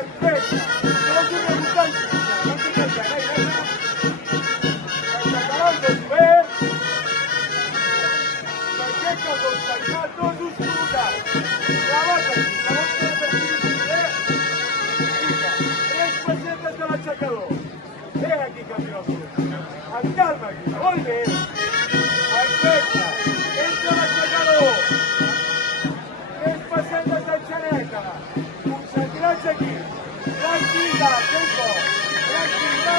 aspetta, non ti preoccupare, non ti preoccupare, stai calando per perché sono staccato su scusa, la volta per finire, e presente se la cercherò, e aquí capirò tu, calmati, vuoi bene, aspetta, e se la cercherò, e presente se cercala, grazie a chi, tranquilla, tempo, tranquilla,